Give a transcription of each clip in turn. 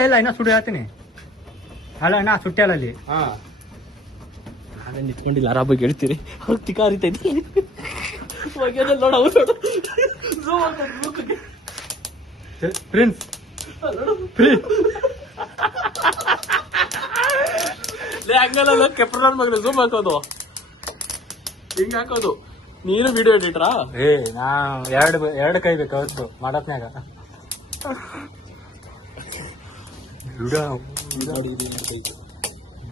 ಇಲ್ಲ ಇನ್ನ ಸುಡು ಹೇಳ್ತೀನಿ. ಅಲ್ಲ ನಾ ಸುಟ್ಟಲ್ಲ ಅಲ್ಲಿ. ನಾನೇ ನಿಂತ್ಕೊಂಡಿಲ್ಲ ಆರಾಮಾಗಿ ಹೇಳ್ತೀರಿ ಅವ್ರು ತಿಕಾರಿತೈತಿ ನೋಡ ಪ್ರಿನ್ಸ್ ಹಂಗಲ್ಲ ಕೆಪ್ರನ್ ಮಗನ ಝೂಮ್ ಹಾಕೋದು ಹಿಂಗ ಹಾಕೋದು. ನೀನು ವಿಡಿಯೋ ಎಡಿಟ್ರಾ? ನಾ ಎರಡು ಕೈ ಬೇಕು ಅವತ್ತು ಮಾಡತ್ನ್ಯಾಗ.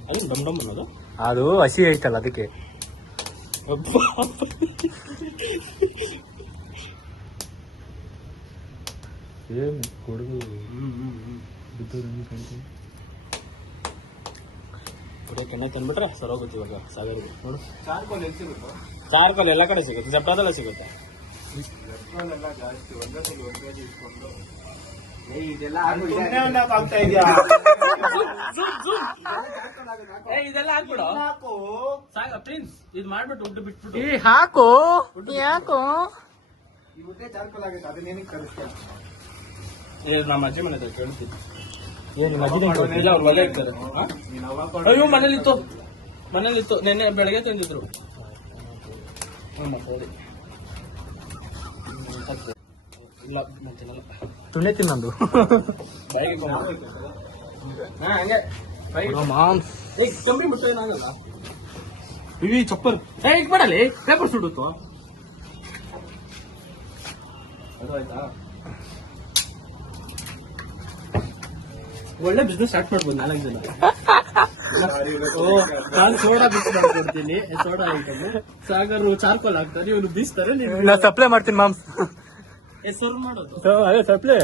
ಅದು ಡಮ್ ಡಮ್ ಅನ್ನೋದು ಅದು ಹಸಿ ಐತಲ್ಲ ಅದಕ್ಕೆ. ಕೆಣ್ಣೆ ತಂದ್ಬಿಟ್ರೆ ಸರೋಗುತ್ತೆ ಇವಾಗ ಸಾಗರಿಗೆ. ನೋಡು ಚಾರ್ಕೋಲ್ ಎಲ್ಲ ಕಡೆ ಸಿಗುತ್ತೆ, ಜಪ್ಟಾದೆಲ್ಲ ಸಿಗುತ್ತೆ. ಇದೆಲ್ಲ ಹಾಕ್ಬಿಡು ಸಾಗ ಪ್ರಿನ್ಸ್. ಇದು ಮಾಡ್ಬಿಟ್ಟು ಉಡ್ಡು ಬಿಟ್ಬಿಟ್ಟು ಹಾಕು ಯಾಕೋ ನಮ್ಮ ಅಜ್ಜಿ ಮನೆ ಹತ್ರ ಕೇಳ್ತೀನಿ. ಅವ್ರು ಒಲೆ ಇರ್ತಾರೆ. ಅಯ್ಯೋ ಮನೇಲಿತ್ತು ನಿನ್ನೆ ಬೆಳಗ್ಗೆ ತಂದಿದ್ರು. ಇಲ್ಲ ತಿನ್ನಲ್ಲ, ತುನೆ ತಿನ್ನಂದು ಹಂಗೆ ಕಂಬಿ ಬಿಟ್ಟು ಏನಾಗಲ್ಲ. ಇವಿ ಚಪ್ಪಲ್ ಮಾಡಲಿ ಪೇಪರ್ ಸುಡುತ್ತೋ ಅದು ಆಯ್ತಾ. ಒಳ್ಳೆ ಬಿಸ್ನೆಸ್ ಸ್ಟಾರ್ಟ್ ಮಾಡ್ಬೋದು 4 ಜನ. ನಾನು ಸೋಡಾ ಬಿಸಿ ಮಾಡ್ಕೊಡ್ತೀನಿ, ಸೋಡಾ ಐಟಮ್. ಸಾಗರ್ ಚಾರ್ಕೋಲ್ ಹಾಕ್ತಾರೆ, ಇವ್ರು ಬೀಸ್ತಾರೆ, ನಾ ಸಪ್ಲೈ ಮಾಡ್ತೀನಿ ಮಾಮ್ಸ್. ಸರ್ವ್ ಮಾಡೋದು ಅದೇ ಸಪ್ಲೈ.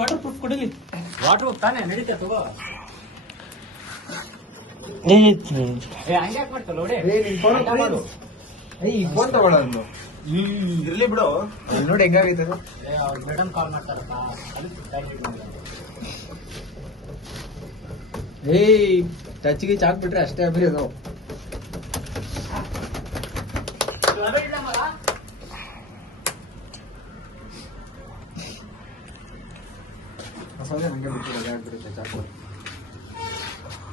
ವಾಟರ್ ಪ್ರೂಫ್ ಕೊಡಲಿ. ವಾಟರ್ ತಾನೇ ನಡೀತಾ ತಗೋ. ಫೋನ್ ತಗೊಳ್ಳೋದು ಇರ್ಲಿ ಬಿಡು. ನೋಡಿ ಹೆಂಗಾಗೈತೆ ಮೇಡಮ್ ಕಾಲ್ ಮಾಡ್ತಾರಪ್ಪ. ಟಚ್ಗೆ ಚಾಕ್ಬಿಟ್ರೆ ಅಷ್ಟೇ ಅಭಿ ಅದು. ಹಂಗೆ ಬಿಟ್ಟು ಚಾಕು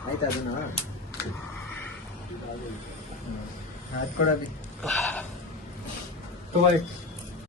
ಆಯ್ತಾ ಅದನ್ನ ಹಾಕೊಡೋದಿ.